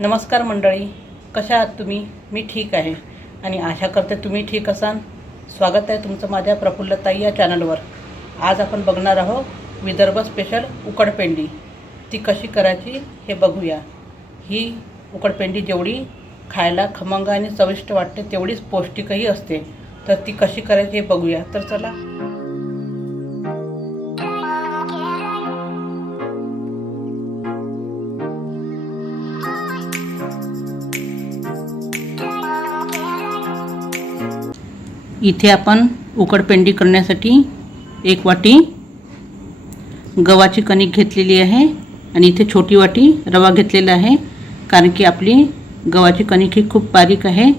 नमस्कार मंडळी कशा आहात तुम्ही? मी ठीक आहे. आणि आशा करते तुम्ही ठीक असाल. स्वागत आहे तुमचं माझ्या प्रफुल्लताई या चॅनलवर. आज आपण बघणार आहोत विदर्भ स्पेशल उकडपेंडी. ती कशी करायची हे बघूया. ही उकडपेंडी जेवढी खायला खमंग आणि चविष्ट वाटते तेवढीच पौष्टिकही असते. तर ती कशी करायची हे बघूया. तर चला इथे आपण उकडपेंडी करण्यासाठी एक वाटी गव्हाची कणिक घेतलेली आहे आणि इथे छोटी वाटी रवा घेतलेला आहे कारण की आपली गव्हाची कणिक ही खूप बारीक आहे.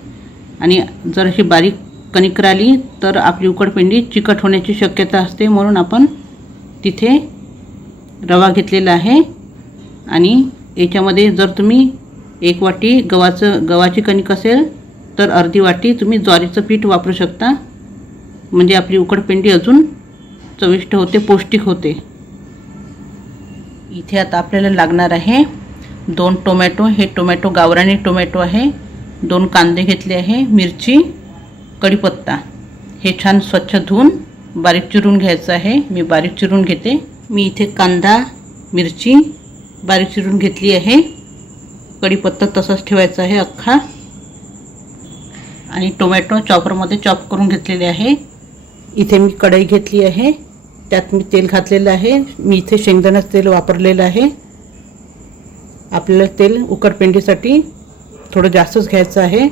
आणि जर अशी बारीक कणिक राहिली तर आपली उकडपेंडी चिकट होण्याची शक्यता असते म्हणून आपण तिथे रवा घेतलेला आहे. आणि याच्यामध्ये जर तुम्ही एक वाटी गव्हाचं गव्हाची कणिक असेल तर अर्धी वाटी तुम्ही ज्वारीचं पीठ वापरू शकता. म्हणजे आपली उकडपेंडी अजून चविष्ट होते पौष्टिक होते. इथे आता आपल्याला लागणार आहे दोन टोमॅटो. हे टोमॅटो गावरानी टोमॅटो आहे. दोन कांदे घेतले आहे मिरची कढीपत्ता. हे छान स्वच्छ धुवून बारीक चिरून घ्यायचं आहे. मी बारीक चिरून घेते. मी इथे कांदा मिरची बारीक चिरून घेतली आहे. कढीपत्ता तसाच ठेवायचा आहे अख्खा. आणि टोमॅटो चॉपरमध्ये चॉप करून घेतलेले आहे. इथे मी कढई घेतली आहे. त्यात मी तेल घातलेलं आहे. मी इथे शेंगदाण्याचं तेल वापरलेलं आहे. आपल्याला तेल उकडपेंडीसाठी थोडं जास्तच घ्यायचं आहे.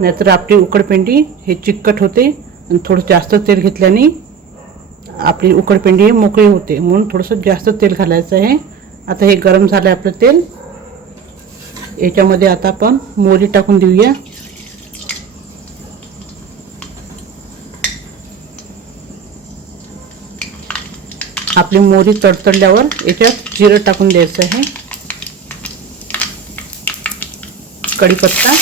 नाहीतर आपली उकडपेंडी हे चिकट होते आणि थोडं जास्त तेल घेतल्याने आपली उकडपेंडी ही मोकळी होते. म्हणून थोडंसं जास्त तेल घालायचं आहे. आता हे गरम झालं आहे आपलं तेल. याच्यामध्ये आता आपण मोहरी टाकून देऊया. आपली मोहरी तडतडल्यावर याच्यात जिरं टाकून द्यायचं आहे. कढीपत्ता.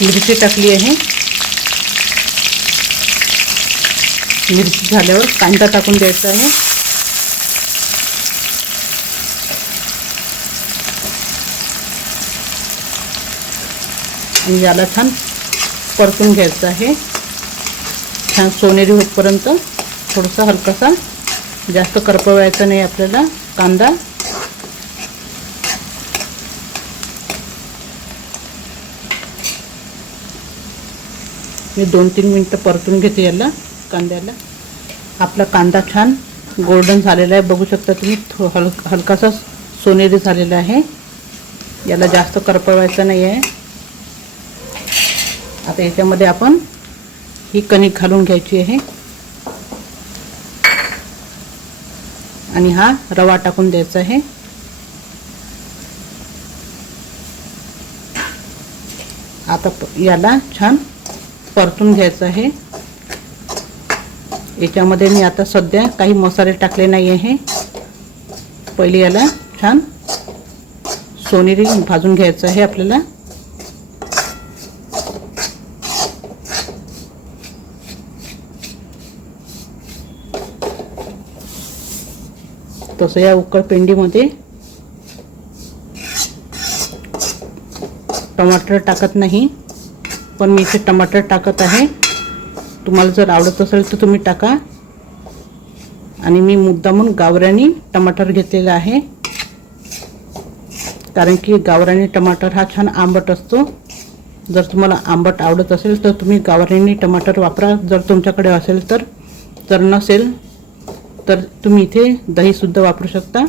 मिरची टाकली आहे. मिरची झाल्यावर कांदा टाकून द्यायचा आहे. आणि याला छान परतून घ्यायचं आहे. छान सोनेरी होतपर्यंत थोडंसं हलकासा जास्त करपवायचा नाही आपल्याला कांदा. मी दोन तीन मिनटं परतून घेते याला कांद्याला. आपला कांदा छान गोल्डन झालेला आहे. बघू शकता तुम्ही थो हल हलकासा सोनेरी झालेला आहे. याला जास्त करपवायचा नाही आहे. आता याच्यामध्ये आपण ही कणिक घालून घ्यायची आहे. आणि हा रवा टाकून द्यायचा आहे. आता याला छान परतून घ्यायचं आहे. याच्यामध्ये मी आता सध्या काही मसाले टाकले नाही आहे. पहिले याला छान सोनेरी भाजून घ्यायचं आहे आपल्याला. तसं या उकडपेंडीमध्ये टमाटर टाकत नाही पण मी इथे टमाटर टाकत आहे. तुम्हाला जर आवडत असेल तर तुम्ही टाका. आणि मी मुद्दामून गावऱ्याने टमाटर घेतलेला आहे. कारण की गावरानी टमाटर हा छान आंबट असतो. जर तुम्हाला आंबट आवडत असेल तर तुम्ही गावऱ्याने टमाटर वापरा. जर तुमच्याकडे असेल तर. जर नसेल तर तुम्ही इथे दहीसुद्धा वापरू शकता.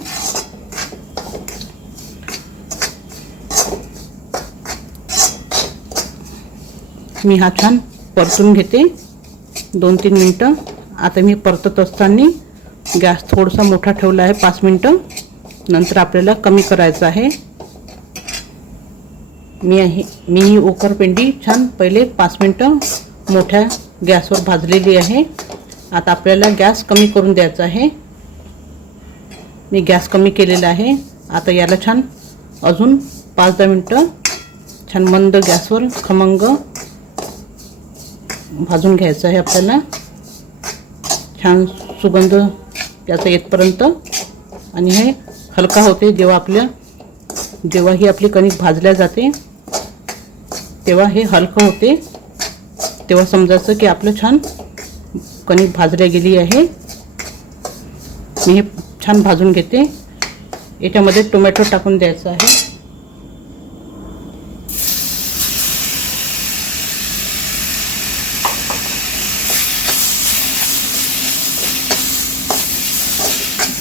मी हा छान परतून घेते. दोन तीन मिनटं. आता मी परतत असताना गॅस थोडासा मोठा ठेवला आहे पाच मिनटं. नंतर आपल्याला कमी करायचं आहे. मी आहे मी ही ओकरपेंडी छान पहिले पाच मिनटं मोठ्या गॅसवर भाजलेली आहे. आता आपल्याला गॅस कमी करून द्यायचा आहे. मी गॅस कमी केलेला आहे. आता याला छान अजून पाच दहा मिनटं छान मंद गॅसवर खमंग भाजून घ्यायचं आहे आपल्याला. छान सुगंध त्याचा येतपर्यंत. आणि हे हलका होते जेव्हा आपल्या जेव्हा ही आपली कणिक भाजल्या जाते तेव्हा हे हलकं होते. तेव्हा समजायचं की आपलं छान कणिक भाजल्या गेली आहे. मी हे छान भाजून घेते. याच्यामध्ये टोमॅटो टाकून द्यायचं आहे.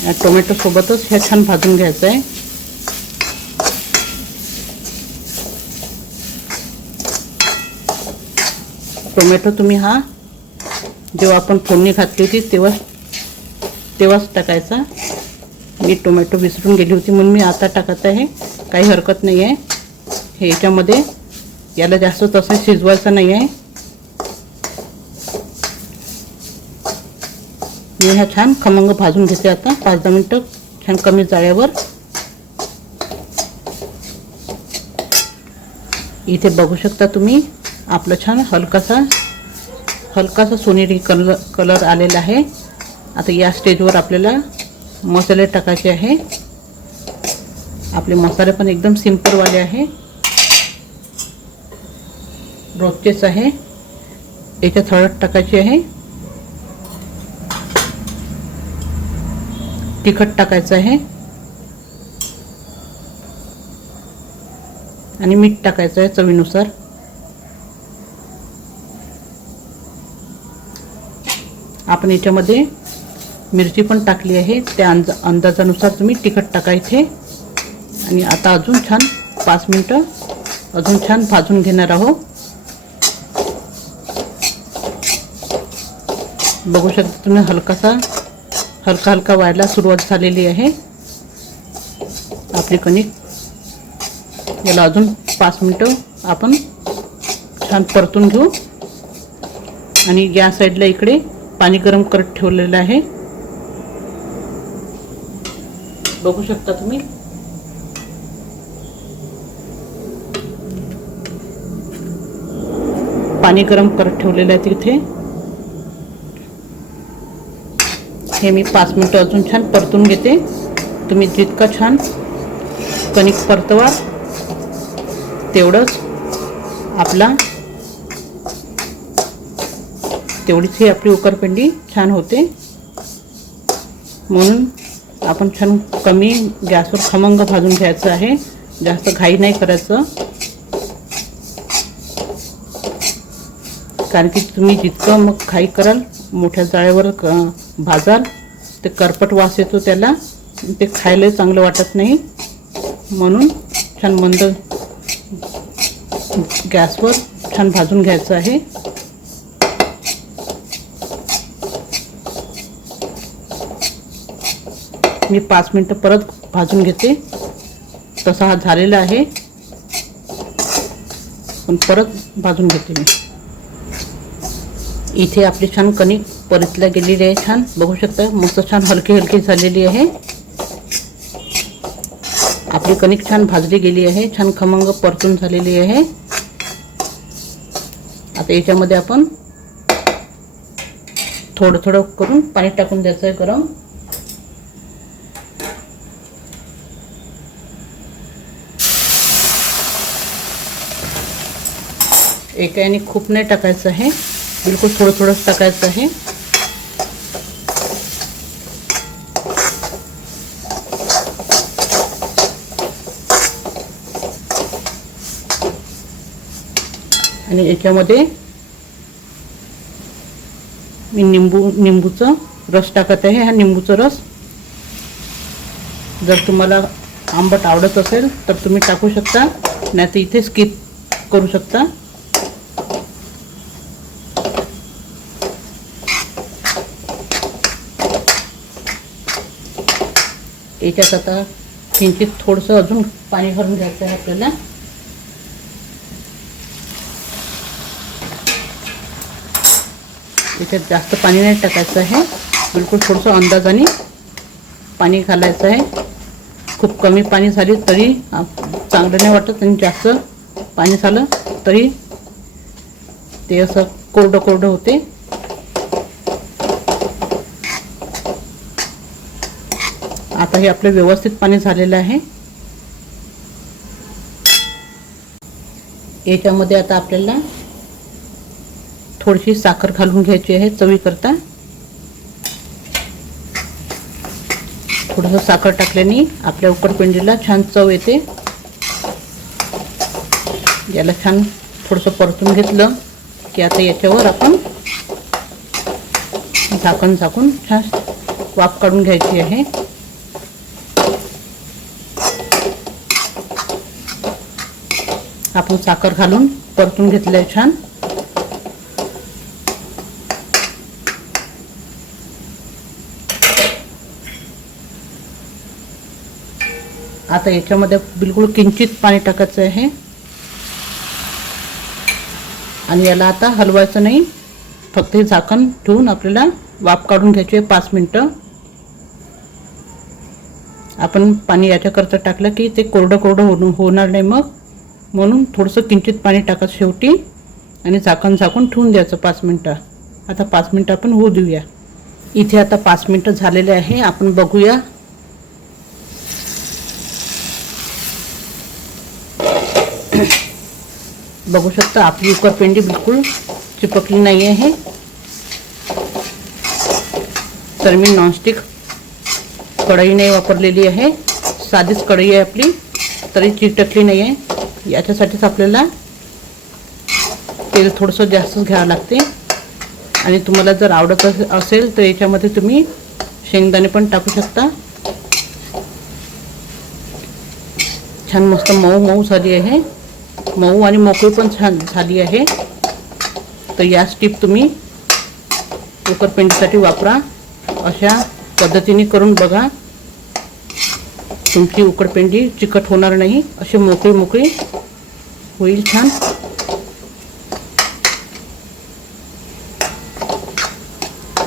टोमॅटोसोबतच टोमॅटो सोबतच हे छान भाजून घ्यायचं आहे. टोमॅटो तुम्ही हा जेव्हा आपण फोडणी घातली होती तेव्हा तेव्हाच टाकायचा. मी टोमॅटो विसरून गेली होती म्हणून मी आता टाकत आहे. काही हरकत नाही आहे हे याच्यामध्ये याला जास्त तसं शिजवायचं नाही आहे मी ह्या छान खमंग भाजून घेते आता. पाच दहा मिनटं छान कमी जाळ्यावर. इथे बघू शकता तुम्ही आपलं छान हलकासा हलकासा सोनेरी कलर कलर आलेला आहे. आता या स्टेजवर आपल्याला मसाले टाकायचे आहे. आपले मसाले पण एकदम सिम्पलवाले आहे. रोजचेच आहे. याच्यात हळद टाकायची आहे. तिखट टाकायचं आहे. आणि मीठ टाकायचं आहे चवीनुसार. आपण याच्यामध्ये मिरची पण टाकली आहे. त्या अंद अंदाजानुसार तुम्ही तिखट टाका इथे. आणि आता अजून छान पाच मिनटं अजून छान भाजून घेणार आहोत. बघू शकता तुम्ही हलकासा हलका हलका व्हायला सुरुवात झालेली आहे. आपली कणिक. याला अजून पाच मिनटं आपण छान परतून घेऊ. आणि या साईडला इकडे पाणी गरम करत ठेवलेलं आहे. बघू शकता तुम्ही? पाणी गरम करत ठेवलेलं आहे तिथे. हे मी पाच मिनटं अजून छान परतून घेते. तुम्ही जितकं छान कणिक परतवा तेवढंच आपला तेवढीच ही आपली उकरपेंडी छान होते. म्हणून आपण छान कमी गॅसवर खमंग भाजून घ्यायचं आहे. जास्त घाई नाही करायचं. कारण की तुम्ही जितकं मग घाई कराल मोठ्या जाळ्यावर क भाजाल ते करपट वास येतो त्याला. ते खायला चांगलं वाटत नाही. म्हणून छान मंद गॅसवर छान भाजून घ्यायचं आहे. मी पाच मिनटं परत भाजून घेते. तसा हा झालेला आहे. पण परत भाजून घेते मी. इथे आपली छान कणिक परतल्या गेलेली आहे छान. बघू शकता मस्त छान हलकी हलकी झालेली आहे. आपली कणिक छान भाजली गेली आहे. छान खमंग परतून झालेली आहे. आता याच्यामध्ये आपण थोडं थोडं करून पाणी टाकून द्यायचं आहे गरम. एकाने खूप नाही टाकायचं आहे. बिलकुल थोडं थोडंच टाकायचं आहे. आणि याच्यामध्ये मी निंबू निंबूचं रस टाकत आहे. हा निंबूचा रस. जर तुम्हाला आंबट आवडत असेल तर तुम्ही टाकू शकता. नाही तर इथे स्किप करू शकता. याच्यात आता किंचित थोडंसं अजून पाणी भरून घ्यायचं आहे आपल्याला. याच्यात जास्त पाणी नाही टाकायचं आहे. बिलकुल थोडंसं अंदाजाने पाणी घालायचं आहे. खूप कमी पाणी झाली तरी चांगलं नाही वाटत आणि जास्त पाणी झालं तरी ते असं कोरडं कोरडं होते. आता हे आपलं व्यवस्थित पाणी झालेलं आहे. याच्यामध्ये आता आपल्याला थोडीशी साखर घालून घ्यायची आहे चवीकरता. थोडंसं साखर टाकल्याने आपल्या उकडपिंडीला छान चव येते. याला छान थोडंसं परतून घेतलं की आता याच्यावर आपण झाकण झाकून छान वाफ काढून घ्यायची आहे. आपण साखर घालून परतून घेतलंय छान. आता याच्यामध्ये बिलकुल किंचित पाणी टाकायचं आहे. आणि याला आता हलवायचं नाही. फक्त हे झाकण ठेवून आपल्याला वाफ काढून घ्यायची आहे पाच मिनटं. आपण पाणी याच्याकरता टाकलं की ते कोरडं कोरडं होणार नाही मग. म्हणून थोडंसं किंचित पाणी टाकायचं शेवटी आणि झाकण झाकून ठेवून द्यायचं पाच मिनटं. आता पाच मिनटं आपण होऊ देऊया. इथे आता पाच मिनटं झालेले आहे. आपण बघूया. बघू शकता आपली उकरपेंडी बिलकुल चिपकली नाही आहे. तर मी नॉनस्टिक कढई नाही वापरलेली आहे. साधीच कढई आहे आपली. तरी चिटकली नाही आहे. याच्यासाठीच आपल्याला तेल थोडंसं जास्तच घ्यावं लागते. आणि तुम्हाला जर आवडत असेल तर याच्यामध्ये तुम्ही शेंगदाणे पण टाकू शकता. छान मस्त मऊ मऊ झाली आहे. मऊ आणि मोकळी पण छान झाली आहे. तर या स्टीप तुम्ही उकरपेंडीसाठी वापरा. अशा पद्धतीने करून बघा. तुमची उकडपेंडी चिकट होणार नाही. अशी मोकळी मोकळी. होईल छान.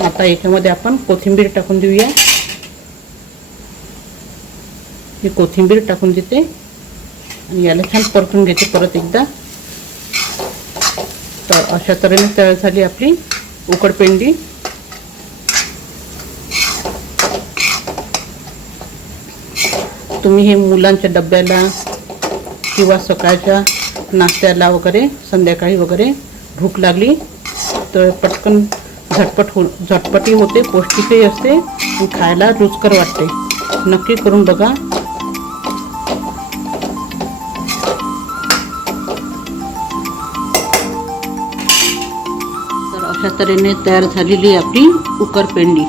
आता याच्यामध्ये आपण कोथिंबीर टाकून देऊया. ही कोथिंबीर टाकून देते. आणि याला छान परतून घेते परत एकदा. तर अशा तऱ्हेने तयार झाली आपली उकडपेंडी तुम्ही हे मुलांच्या डब्याला किंवा सकाळच्या नाश्त्याला वगैरे संध्याकाळी वगैरे भूक लागली तर पटकन झटपट हो झटपटी होते पौष्टिकही असते आणि खायला रुचकर वाटते. नक्की करून बघा. तर अशा तऱ्हेने तयार झालेली आपली उकरपेंडी.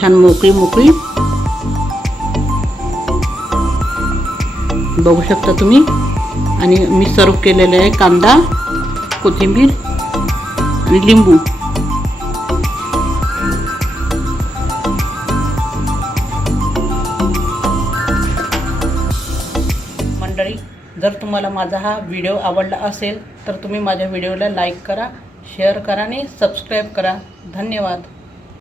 छान मोकळी मोकळी बघू शकता तुम्ही. आणि मी सर्व केलेले आहे कांदा कोथिंबीर आणि लिंबू. मंडळी जर तुम्हाला माझा हा व्हिडिओ आवडला असेल तर तुम्ही माझ्या व्हिडिओला लाईक करा शेअर करा आणि सबस्क्राईब करा. धन्यवाद.